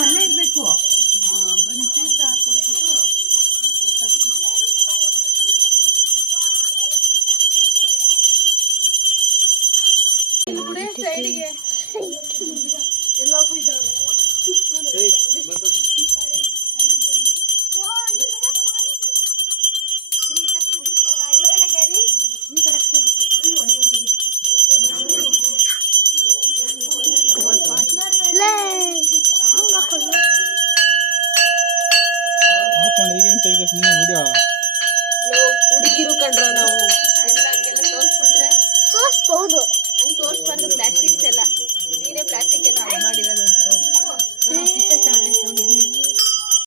ಅಲ್ಲೇ ಇರ್ಬೇಕು ಬನ್ನಿ ತೀರ್ಥ ಹಾಕೊಟ್ಬಿಟ್ಟು ಸೈಡಿಗೆ ಎಲ್ಲಕ್ಕೂ ಇದ್ದಾವೆ. ಹುಡುಗಿರು ಕಂಡ್ರ ನಾವು ಎಲ್ಲ ಹಂಗೆಲ್ಲ ತೋರಿಸ್ಬಿಟ್ರೆ ತೋರಿಸ್ಬಹುದು. ಹಂಗೆ ತೋರಿಸ್ಬಾರ್ದು. ಪ್ಲಾಸ್ಟಿಕ್ಸ್ ಎಲ್ಲ ನೀನೇ ಪ್ಲಾಸ್ಟಿಕ್ ಎಲ್ಲ ಮಾಡಿರೋದು. ಒಂಥರ ಚೆನ್ನಾಗಿ ನೋಡಿ.